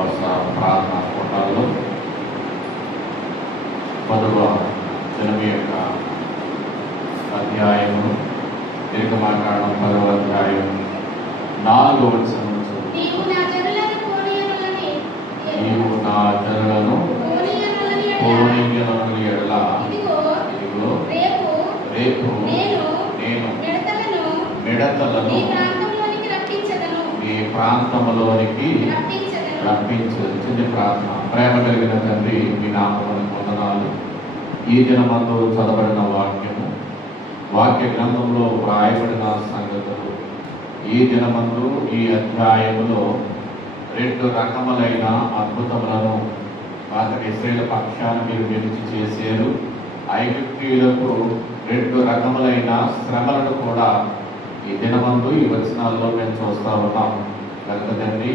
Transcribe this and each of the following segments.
ఉపవాస ప్రార్థన కూటాల్లో 10వ దినం యొక్క అధ్యాయము నిర్గమాకాండం 10వ అధ్యాయం 4వ వచనం. నీవు నా జనులను పోనీయనని ఎడల ఇదిగో రేపు నేను మిడతలను ఈ ప్రాంతంలోనికి రప్పించదు. చిన్న ప్రార్థన. ప్రేమ కలిగిన తండ్రి, మీ నామమునకు వందనాలు. ఈ దినమందు చదవబడిన వాక్య గ్రంథంలో వ్రాయబడిన సంగతులు ఈ దినమందు ఈ అధ్యాయములో 2 రకములైన అద్భుతములను అతని ఇశ్రాయేలు పక్షాన మీరు నిలిచి చేశారు. ఐగుప్తీయులకు 2 రకములైన శ్రమలను కూడా ఈ దినమందు ఈ వచనాల్లో మేము చూస్తూ ఉన్నాం. కనుక తండ్రి,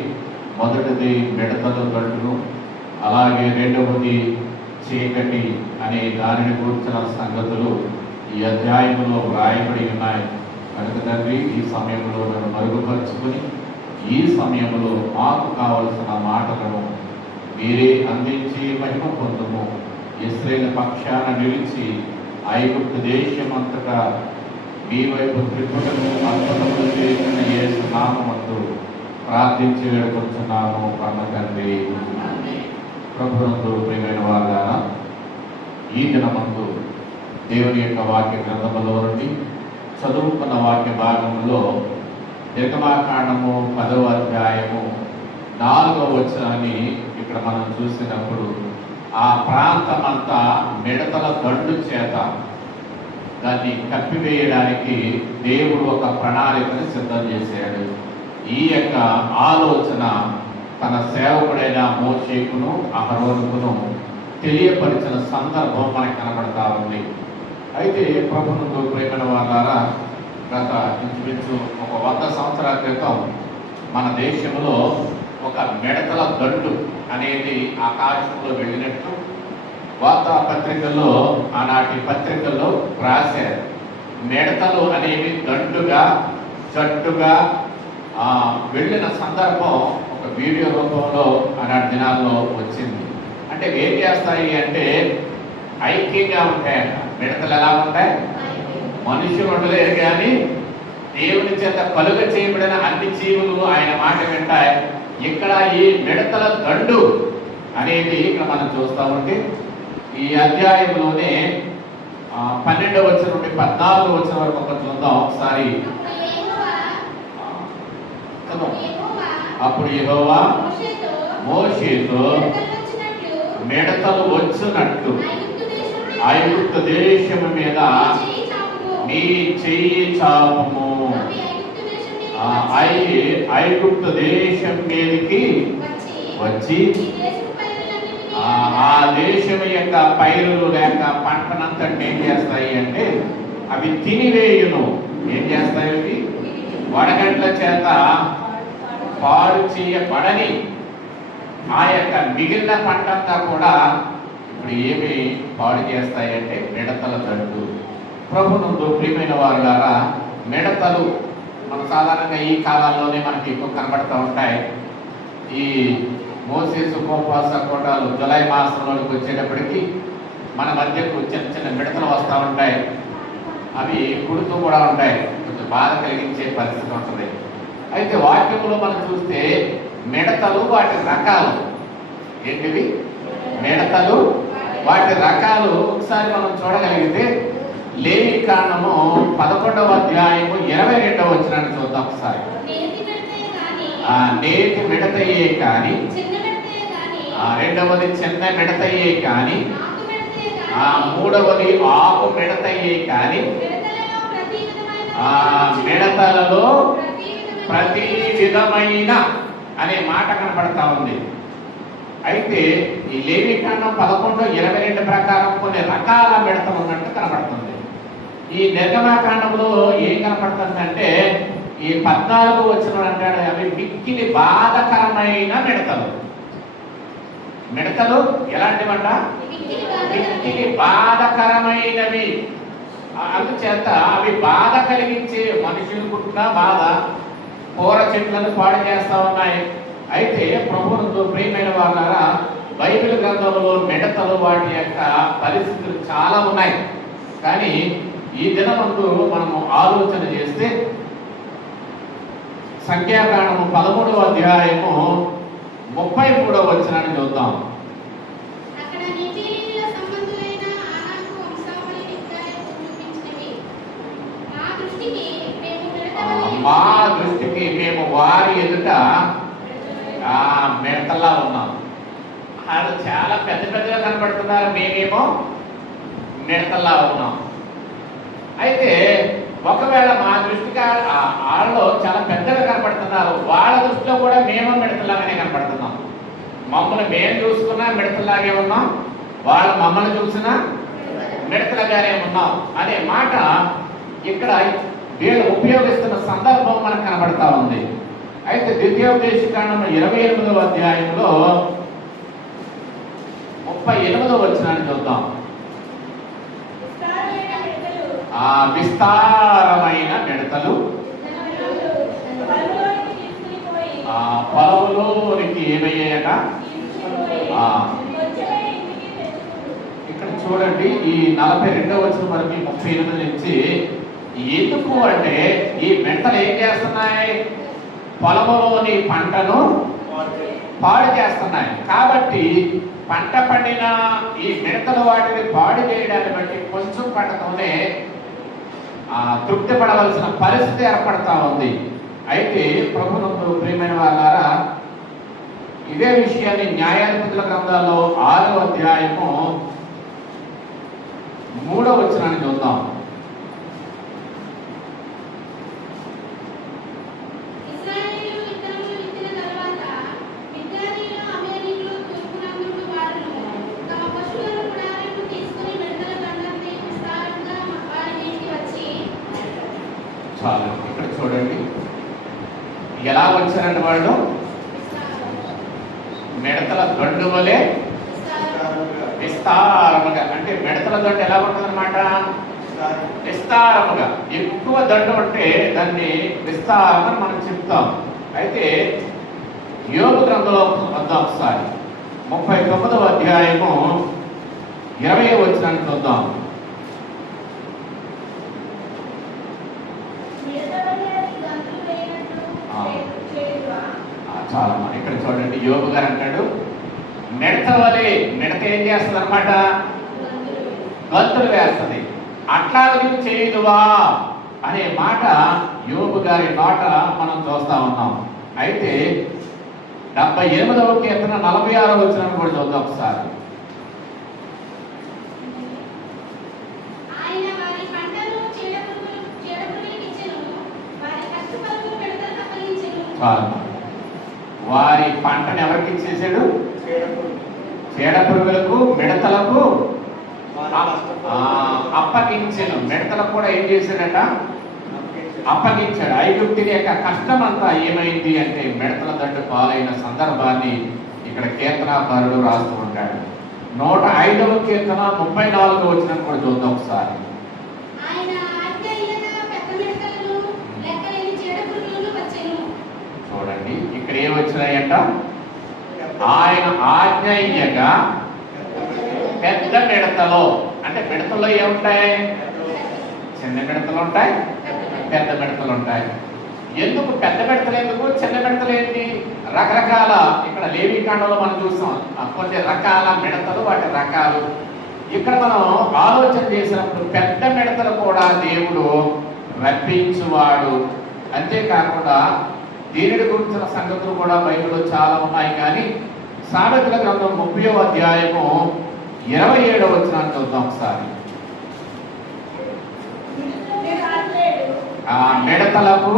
మొదటిది మిడతల గంటును, అలాగే రెండవది చీకటి అనే దానిని కూర్చిన సంగతులు ఈ అధ్యాయంలో వ్రాయబడి ఉన్నాయి. కనుక తండ్రి, ఈ సమయంలో నన్ను మరుగుపరుచుకుని ఈ సమయంలో మాకు కావలసిన మాటలను మీరే అందించి మహిమ పొందుము. ఇశ్రాయేలు పక్షాన నిలిచి ఐగుప్తు దేశమంతటా మీ వైపు త్రిపుటను అద్భుతములు చేసిన యేసు నామమందు ప్రార్థించి వేడుకొంచున్నాము కన్న తండ్రి. ప్రభువునందు ప్రియమైన వారులారా, ఈ దినమందు దేవుని యొక్క వాక్య గ్రంథములో నుండి చదువుకున్న వాక్య భాగంలో నిర్గమాకాండము 10వ అధ్యాయము 4వ వచనాన్ని ఇక్కడ మనం చూసినప్పుడు ఆ ప్రాంతమంతా మిడతల దండు చేత దాన్ని కప్పివేయడానికి దేవుడు ఒక ప్రణాళికను సిద్ధం చేశాడు. ఈ యొక్క ఆలోచన తన సేవకుడైన మోషేకును అహరోనుకును తెలియపరిచిన సందర్భం మనకు కనబడతా ఉంది. అయితే ప్రభువునందు ప్రియమైన వారులారా, గత ఇంచుమించు ఒక 100 సంవత్సరాల క్రితం మన దేశంలో ఒక మిడతల దండు అనేది ఆకాశంలో వెళ్ళినట్టు వార్తాపత్రికల్లో, ఆనాటి పత్రికల్లో రాశారు. మిడతలు అనేవి దండుగా జట్టుగా వెళ్ళిన సందర్భం ఒక వీడియో రూపంలో ఆనాటి దినాల్లో వచ్చింది. అంటే ఏం చేస్తాయి అంటే ఐక్యంగా ఉంటాయట. మిడతలు ఎలా ఉంటాయి? మనుషులు ఉండలేరు, కానీ దేవుని చేత కలుగ చేయబడిన అన్ని జీవులు ఆయన మాట వింటాయి. ఇక్కడ ఈ మిడతల దండు అనేది ఇక్కడ మనం చూస్తూ ఉంటే ఈ అధ్యాయంలోనే 12వ వచనం నుండి 14వ వచనం వరకు ఒక చూద్దాం ఒకసారి. అప్పుడు యెహోవా మోషేతో మిడతలు వచ్చినట్టు ఐగుప్తు దేశము మీద నీ చెయ్యి చాపము, ఐగుప్తు దేశం మీదకి వచ్చి ఆ దేశం యొక్క పైరులు లేక పంటనంతటి ఏం చేస్తాయి అంటే అవి తినివేయును. ఏం చేస్తాయి? అవి వడగండ్ల చేత పాడు చేయబడని ఆ యొక్క మిగిలిన పంటంతా కూడా ఇప్పుడు ఏమి పాడు చేస్తాయంటే మిడతల దండు. ప్రభువునందు ప్రియమైన వారులారా, మిడతలు మన సాధారణంగా ఈ కాలాల్లోనే మనకి ఎక్కువ కనబడుతూ ఉంటాయి. ఈ మోసేసు ఉపవాస కూటాలు జులై మాసంలోకి వచ్చేటప్పటికి మన మధ్యకు చిన్న చిన్న మిడతలు వస్తూ ఉంటాయి. అవి కుడుతూ కూడా ఉంటాయి. కొంచెం బాధ కలిగించే పరిస్థితి ఉంటుంది. అయితే వాక్యంలో మనం చూస్తే మిడతలు వాటి రకాలు ఏంటివి? మిడతలు వాటి రకాలు ఒకసారి మనం చూడగలిగితే లేవికాండము 11వ అధ్యాయము 22వ వచనాన్ని చూద్దాం ఒకసారి. నేతి మిడతయే కాని, రెండవది చిన్న మిడతయే కాని, మూడవది ఆకు మిడతయే కాని, మిడతలలో ప్రతి విధమైన అనే మాట కనపడతా ఉంది. అయితే ఈ లేవికాండం 11:22 ప్రకారం కొన్ని రకాల మిడతలు ఉన్నట్టు కనపడుతుంది. ఈ నిర్గమాకాండంలో ఏం కనపడుతుందంటే ఈ 14వ వచనం అంటాడు, అవి మిక్కిలి బాధకరమైన మిడతలు. మిడతలు ఎలాంటివంట? మిక్కిలి బాధకరమైనవి. అందుచేత అవి బాధ కలిగించే, మనుషులు పుట్టిన బాధ, కూర చెట్లను పాడు చేస్తూ ఉన్నాయి, అయితే ప్రభువునందు ప్రియమైన వాళ్ళారా, బైబిల్ గ్రంథంలో మిడతలు వాటి యొక్క పరిస్థితులు చాలా ఉన్నాయి. కానీ ఈ దినమందు మనము ఆలోచన చేస్తే సంఖ్యాకాండము 13వ అధ్యాయము 33వ వచనాన్ని చూద్దాం. మా దృష్టికి మేము వారి ఎదుట మిడతల్లా ఉన్నాం. వాళ్ళు చాలా పెద్ద పెద్దగా కనపడుతున్నారు, మేమేమో మిడతల్లా ఉన్నాం. అయితే ఒకవేళ మా దృష్టికి వాళ్ళు చాలా పెద్దగా కనపడుతున్నారు, వాళ్ళ దృష్టిలో కూడా మేము మిడతల్లాగానే కనపడుతున్నాం. మమ్మల్ని మేము చూసుకున్నా మిడతల్లాగే ఉన్నాం, వాళ్ళు మమ్మల్ని చూసినా మిడతలుగానే ఉన్నాం అనే మాట ఇక్కడ వీళ్ళు ఉపయోగిస్తున్న సందర్భం మనకు కనబడతా ఉంది. అయితే ద్వితీయోపదేశకాండం 28వ అధ్యాయంలో 38వ వచనాన్ని చూద్దాం. ఆ విస్తారమైన మిడతలు ఆ పొలంలోనికి ఏమయ్యాయట. ఇక్కడ చూడండి, ఈ 42వ వచనం వరకు 38 నుంచి ఎందుకు అంటే ఈ మిడతలు ఏం చేస్తున్నాయి, పొలంలోని పంటను పాడు చేస్తున్నాయి. కాబట్టి పంట పండిన ఈ మిడతలు వాటిని పాడు చేయడాన్ని బట్టి కొంచెం పంటతోనే తృప్తి పడవలసిన పరిస్థితి ఏర్పడతా ఉంది. అయితే ప్రభువునందు ప్రియమైన వాళ్ళారా, ఇదే విషయాన్ని న్యాయాధిపతుల గ్రంథాల్లో 6వ అధ్యాయము 3వ వచనాన్ని చూద్దాం. ఇక్కడ చూడండి ఎలా వచ్చారండి వాళ్ళు, మిడతల దొండు వలె విస్తారముగా. అంటే మిడతల దొండు ఎలా ఉంటుంది అనమాట, విస్తారముగా. ఎక్కువ దండు అంటే దాన్ని విస్తారంగా మనం చెప్తాం. అయితే యోబు గ్రంథంలో వద్దాం ఒకసారి, 39వ అధ్యాయము 20వ వచనాన్ని చూద్దాం. చాలా ఇక్కడ చూడండి, యోబు గారు అంటాడు, మిడత వలె. మిడత ఏం చేస్తుంది అనమాట, గంతులు వేస్తుంది. అట్లా నువ్వు చేయదువా అనే మాట యోబు గారి నోట మనం చూస్తా ఉన్నాం. అయితే 78వ కీర్తన 46వ వచనాన్ని కూడా చూద్దాం ఒకసారి. వారి పంటను ఎవరికి ఇచ్చేసాడు, చీడ పురుగులకు మిడతలకు అప్పగించాను. మిడతలకు కూడా ఏం చేశాడట, అప్పగించాడు. ఐగుప్తుని యొక్క కష్టం అంతా ఏమైంది అంటే మిడతల దండు పాలైన సందర్భాన్ని ఇక్కడ కీర్తనాకారుడు రాస్తూ ఉంటాడు. 105వ కీర్తన 34వ వచనం కూడా చూద్దాం ఒకసారి. చూడండి ఇక్కడ ఏం వచ్చినాయంట, ఆయన ఆజ్ఞయ్యగా పెద్ద మిడతలో. అంటే మిడతల్లో ఏముంటాయి, చిన్న మిడతలు ఉంటాయి, పెద్ద మిడతలు ఉంటాయి. ఎందుకు పెద్ద మిడతలు, ఎందుకు చిన్న మిడతలు ఏంటి, రకరకాల ఇక్కడ లేవీకాండంలో మనం చూస్తాం కొన్ని రకాల మిడతలు, వాటి రకాలు. ఇక్కడ మనం ఆలోచన చేసినప్పుడు పెద్ద మిడతలు కూడా దేవుడు రప్పించువాడు. అంతేకాకుండా దీనిని గురించిన సంగతులు కూడా బైబిల్లో చాలా ఉన్నాయి. కానీ సామెతల గ్రంథం 30వ అధ్యాయము 27వ వచనాన్ని చూద్దాం ఒకసారి. మిడతలకు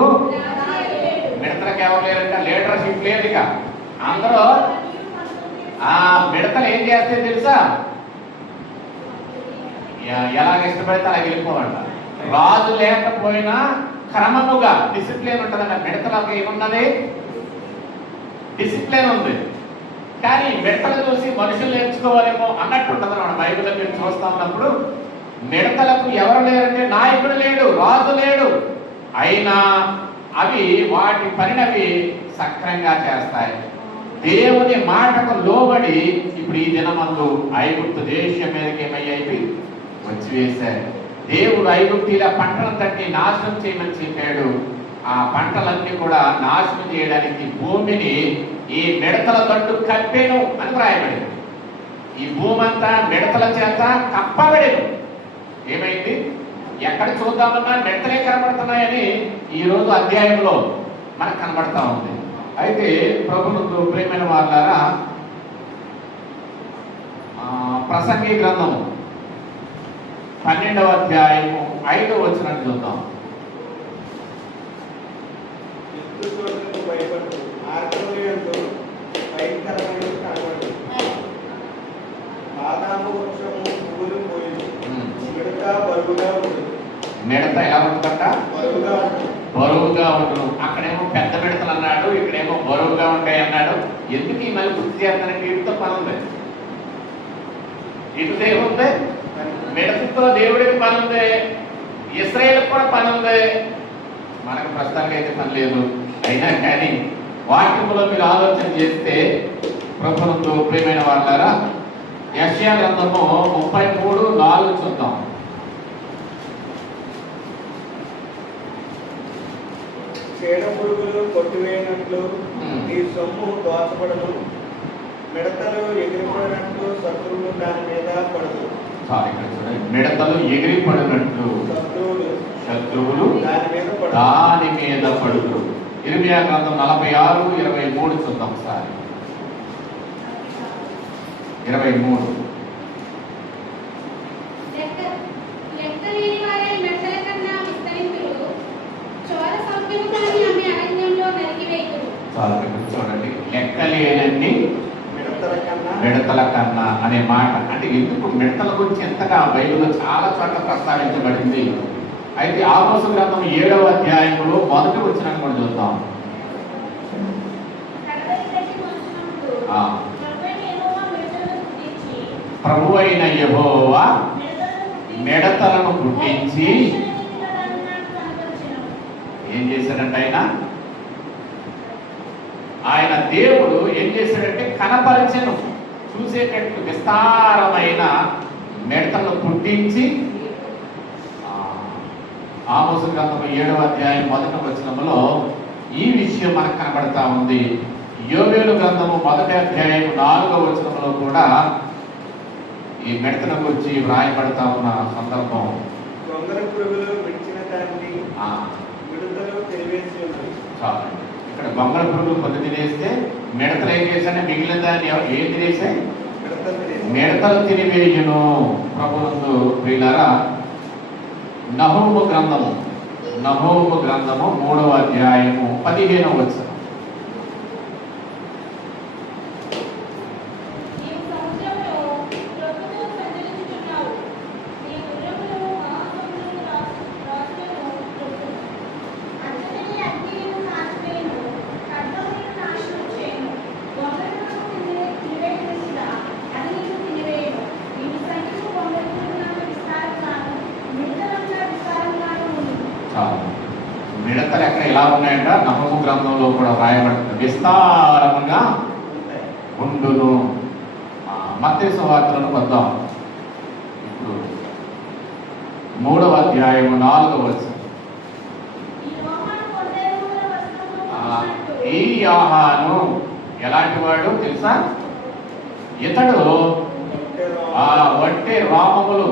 ఎవరు లేరంట, లీడర్షిప్ లేదు. ఇక అందరూ మిడతలు ఏం చేస్తే తెలుసా, ఎలాగ ఇష్టపడితే అలా వెళ్ళిపోవాలంట. రాజు లేకపోయినా క్రమముగా డిసిప్లిన్ ఉంటుందంట. మిడతలకు ఏమున్నది, డిసిప్లిన్ ఉంది. కానీ మిడతలు చూసి మనుషులు నేర్చుకోవాలేమో అన్నట్టు ఉంటుంది అన్నమాట. బైబిల్లో మీరు చూస్తా ఉన్నప్పుడు మిడతలకు ఎవరు లేరంటే నాయకుడు లేడు, రాజు లేడు, అయినా అవి వాటి పనిని అవి సక్రంగా చేస్తాయి. దేవుని మాటకు లోబడి ఇప్పుడు ఈ దినమందు ఐగుప్తు దేశం మీదకి ఏమయ్యాయి వచ్చి వేశారు. దేవుడు ఐగుప్తీల పంటలంతటినీ నాశనం చేయమని చెప్పాడు. ఆ పంటలన్నీ కూడా నాశనం చేయడానికి భూమిని ఈ మిడతల దండు కప్పెను అని వ్రాయబడింది. ఈ భూమి అంతా మిడతల చేత కప్పబడేను. ఏమైంది? ఎక్కడ చూద్దామన్నా మిడతలే కనబడుతున్నాయని ఈరోజు అధ్యాయంలో మనకు కనబడతా ఉంది. అయితే ప్రభువుకు ప్రియమైన వాళ్ళారా, ప్రసంగి గ్రంథము 12వ అధ్యాయము 5వ వచనాన్ని చూద్దాం. మిడత ఎలా ఉంటుందట? బరువుగా ఉంటుంది. అక్కడేమో పెద్ద మిడతలు అన్నాడు, ఇక్కడేమో బరువుగా ఉంటాయి అన్నాడు. ఎందుకు ఈ మళ్ళీ గుర్తు చేస్తానంటే వీటితో పని ఉంది. ఇటు దేవుంది, మిడతతో దేవుడికి పని ఉంది, ఇశ్రాయేలుకి కూడా పని ఉంది. మనకు ప్రస్తుతానికి అయితే పని లేదు. అయినా కానీ వాక్యంలో మీరు ఆలోచన చేస్తే ప్రభువుతో ప్రియమైన వాళ్ళారా, యెషయా గ్రంథము 33:4 చూద్దాం. చీడ పురుగులు కొట్టివేయనట్లు ఈ సొమ్ము దోచబడను, మిడతలు ఎగిరిపడినట్లు శత్రువులు దాని మీద పడదు. మిడతలు ఎగిరిపడినట్లు శత్రువులు దాని మీద పడుదు. ఇర్మియా గ్రంథం 46:23 చూద్దాం ఒకసారి. 23. చూడండి, లెక్కలేనన్ని మిడతల కన్నా అనే మాట. అంటే ఎందుకు మిడతల గురించి ఎంతగా బైబిల్లో చాలా చోట్ల ప్రస్తావించబడింది. అయితే ఆమోసు గ్రంథం 7వ అధ్యాయంలో మొదటి వచనాన్ని కూడా చూద్దాం. ప్రభువైన యెహోవా మిడతలను పుట్టించి ఏం చేశాడంటే ఆయన దేవుడు ఏం చేశాడంటే కనపరిచెను, చూసేటట్టు విస్తారమైన మిడతలను పుట్టించి. ఆమోసు గ్రంథం 7వ అధ్యాయం 1వ వచనంలో ఈ విషయం మనకు కనబడతా ఉంది. యోవేలు గ్రంథము 1వ అధ్యాయం 4వ వచనంలో కూడా ఈ మిడతల గురించి వ్రాయబడతా ఉన్న సందర్భం. ఇక్కడ గొంగళ పురుగులు పొద్దు తినేస్తే మిడతలు ఏం చేశానే మిగిలిన దాన్ని ఏం తినేసాయి? మిడతలు తినివేయును. ప్రభువునందు ప్రియులారా, నహూము గ్రంథము 3వ అధ్యాయము 15వ వచనం. మిడతలు ఎక్కడ ఎలా ఉన్నాయంట? నహూము గ్రంథంలో కూడా వ్రాయబడుతుంది, విస్తారంగా ఉండును. మత్తయి సువార్తలను వద్దాం. ఇప్పుడు 3వ అధ్యాయము 4వ వచనం. ఈ యోహాను ఎలాంటి వాడు తెలుసా? ఇతడు వట్టే రామములు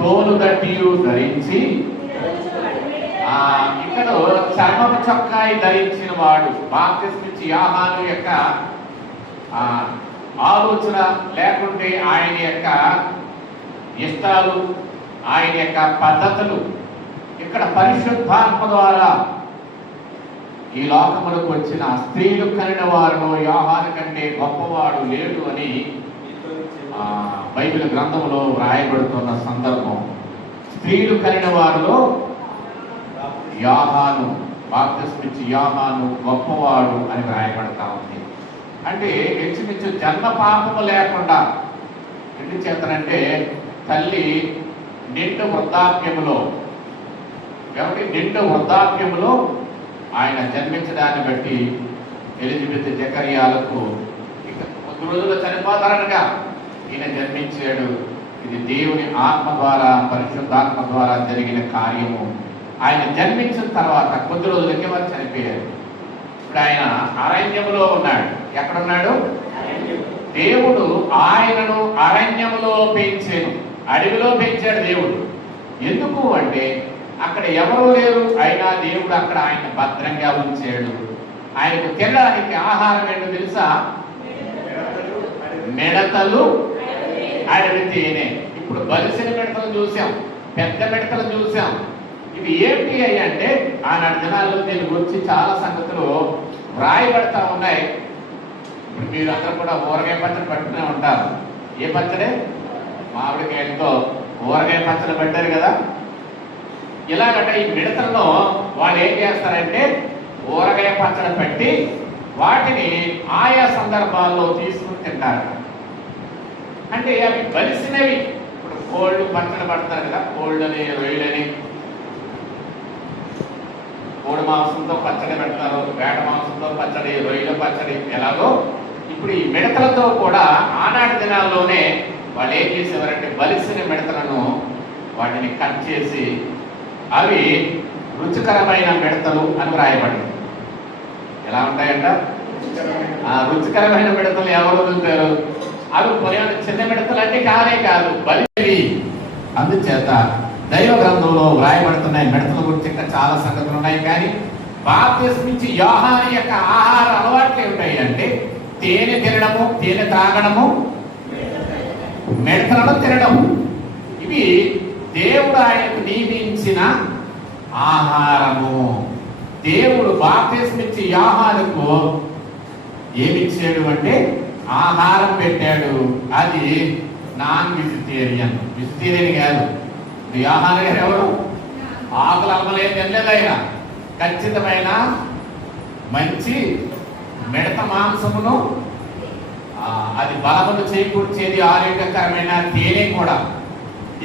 తోలు దట్టియు ధరించి ఇక్కడ చర్మపు చొక్కాయి ధరించిన వాడు. బాప్తిస్మిచ్చి యోహాను యొక్క ఆలోచన లేకుంటే ఆయన యొక్క ఇష్టాలు, ఆయన యొక్క పద్ధతులు ఇక్కడ పరిశుద్ధాత్మ ద్వారా ఈ లోకములకు వచ్చిన స్త్రీలు కనిన వారిలో యోహాను కంటే గొప్పవాడు లేడు అని బైబిల్ గ్రంథంలో వ్రాయబడుతున్న సందర్భం. స్త్రీలు కనిన వారిలో యోహాను, బాప్తిస్మిచ్చి యోహాను గొప్పవాడు అని వ్రాయబడతా ఉంది. అంటే ఇంచుమించు జన్మ పాపము లేకుండా ఎందుకు చేతనంటే తల్లి నిండు వృద్ధాప్యములో ఆయన జన్మించడాన్ని బట్టి ఎలిజబెత్ జకర్యాలకు ఇక కొద్ది రోజులు చనిపోతారనగా ఈయన జన్మించాడు. ఇది దేవుని ఆత్మ ద్వారా, పరిశుద్ధాత్మ ద్వారా జరిగిన కార్యము. ఆయన జన్మించిన తర్వాత కొద్ది రోజులకే వారు చనిపోయారు. ఇప్పుడు ఆయన అరణ్యములో ఉన్నాడు. ఎక్కడున్నాడు? దేవుడు ఆయనను అరణ్యములో పెంచాను, అడవిలో పెంచాడు దేవుడు. ఎందుకు అంటే అక్కడ ఎవరూ లేరు, అయినా దేవుడు అక్కడ ఆయన భద్రంగా ఉంచాడు. ఆయనకు తినడానికి ఆహారం ఏంటో తెలుసా? మిడతలు, అడవి తేనె. ఇప్పుడు బలిసిన మిడతలు చూసాం, పెద్ద మిడతలు చూసాం. ఇవి ఏంటి అయ్యి అంటే ఆనాటి దినాల్లో దీని గురించి చాలా సంగతులు వ్రాయబడతా ఉన్నాయి. ఇప్పుడు మీరు అందరూ కూడా ఊరగాయ పచ్చడి పట్టుకునే ఉంటారు. ఏ పచ్చడి? మామిడికాయలతో ఊరగాయ పచ్చడి పెట్టారు కదా. ఇలాగట ఈ మిడతల్లో వాళ్ళు ఏం చేస్తారంటే ఊరగాయ పచ్చడి పెట్టి వాటిని ఆయా సందర్భాల్లో తీసుకుని తింటారు. అంటే అవి బలిసినవి. ఇప్పుడు కోళ్ళు పచ్చడి పడతారు కదా, కోళ్ళని, రొయ్యలని. కోడి మాంసంతో పచ్చడి పెడతారు, వేట మాంసంతో పచ్చడి, రొయ్యల పచ్చడి. ఎలాగో ఇప్పుడు ఈ మిడతలతో కూడా ఆనాటి దినాల్లోనే వాళ్ళు ఏం చేసేవారంటే బలిసిన మిడతలను వాటిని కట్ చేసి అవి రుచికరమైన మిడతలు అని వ్రాయబడింది. ఎలా ఉంటాయంట? రుచికరమైన మిడతలు ఎవరు వదులుతారు? అవి చిన్న మిడతలు అంటే కానే కాదు, బలివి. అందుచేత దైవ గ్రంథంలో వ్రాయబడుతున్నాయి మిడతల గురించి. ఇంకా చాలా సంగతులు ఉన్నాయి. కానీ బాప్తిస్మం నుంచి యోహాను యొక్క ఆహార అలవాట్లు ఏమిటాయి అంటే తేనె తినడము, తేనె త్రాగడము, మిడతలను తినడము. ఇవి దేవుడు ఆయనకు నియమించిన ఆహారము. దేవుడు బాప్తిస్మం ఇచ్చి యోహానుకు ఏమిచ్చాడు అంటే ఆహారం పెట్టాడు. అది నాన్ వెజిటేరియన్. వెజిటేరియన్ కాదు. యోహాను గారు ఎవరు? ఆకులు అమ్మలేదు, తినలేదు. ఆయన ఖచ్చితమైన మంచి మిడత మాంసమును, అది బలమును చేకూర్చేది, ఆరోగ్యకరమైన తేనె కూడా.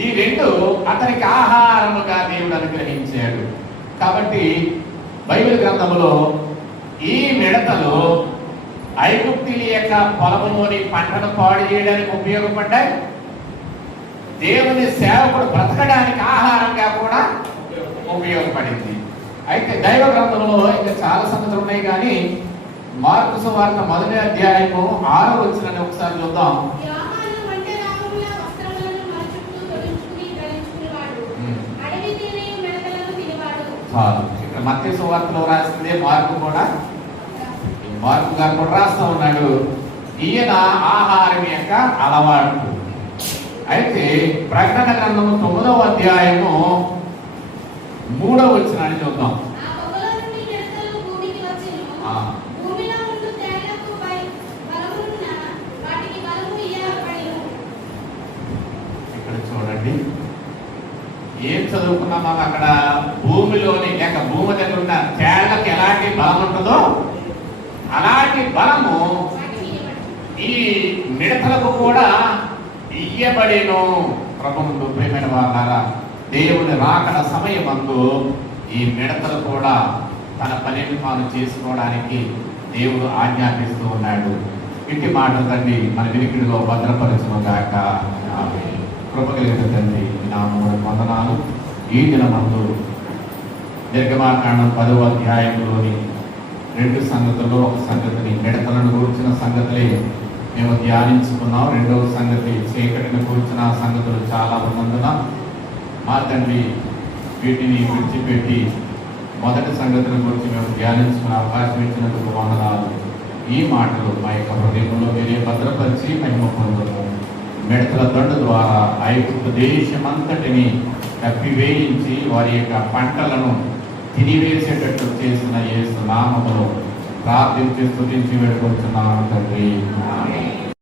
ఈ రెండు అతనికి ఆహారముగా దేవుడు అనుగ్రహించాడు. కాబట్టి బైబిల్ గ్రంథంలో ఈ మిడతలు ఐగుప్తీయుల యొక్క పొలములోని పంటను పాడు చేయడానికి ఉపయోగపడ్డాయి. దేవుని సేవకుడు బ్రతకడానికి ఆహారంగా కూడా ఉపయోగపడింది. అయితే దైవ గ్రంథంలో ఇంకా చాలా సంగతులు ఉన్నాయి. కానీ మార్కు సువార్త 1వ అధ్యాయము 6వ వచనాన్ని ఒకసారి చూద్దాం. ఇక్కడ మత్తయి సువార్తలో రాసిందే మార్కు గారు కూడా రాస్తా ఉన్నాడు. ఈయన ఆహారం యొక్క అలవాటు. అయితే ప్రకటన గ్రంథము 9వ అధ్యాయము 3వ వచనాన్ని చూద్దాం. ఇక్కడ చూడండి ఏం చదువుకున్నామో అక్కడ భూమిలోని లేక భూమి దగ్గర ఉన్న తేళ్లకు ఎలాంటి బలం ఉంటుందో అలాంటి బలము ఈ మిడతలకు కూడా ఇయ్యబడేను. ప్రభువుకు ప్రియమైన వారారా, దేవుని రాకడ సమయమందు ఈ మిడతలు కూడా తన పనిని తాను చేసుకోవడానికి దేవుడు ఆజ్ఞాపిస్తూ ఉన్నాడు. ఇంటి మాట తండ్రి మన వినికిడిలో భద్రపరచును గాక. కృప కలిగిన తండ్రి నా 3 వందనాలు. ఈ దినమందు నిర్గమాకాండం 10వ అధ్యాయంలోని 2 సంగతుల్లో ఒక సంగతిని మిడతలను గురించిన సంగతులే మేము ధ్యానించుకున్నాం. 2వ సంగతి చీకటిని గురించిన సంగతులు చాలా ఉన్నందున మా తండ్రి వీటిని విడిచిపెట్టి మొదటి సంగతిని గురించి మేము ధ్యానించుకునే అవకాశం ఇచ్చినందుకు వందనాలు. ఈ మాటలు మా యొక్క హృదయంలో మీరే భద్రపరిచి మహిమ పొందము. మిడతల దండు ద్వారా ఐగుప్తు దేశమంతటిని కప్పివేయించి వారి యొక్క పంటలను తినివేసేటట్టు చేసిన యేసు నామములో ప్రార్థించి స్తుతించి వేడుకొంచున్నాము తండ్రి. ఆమేన్.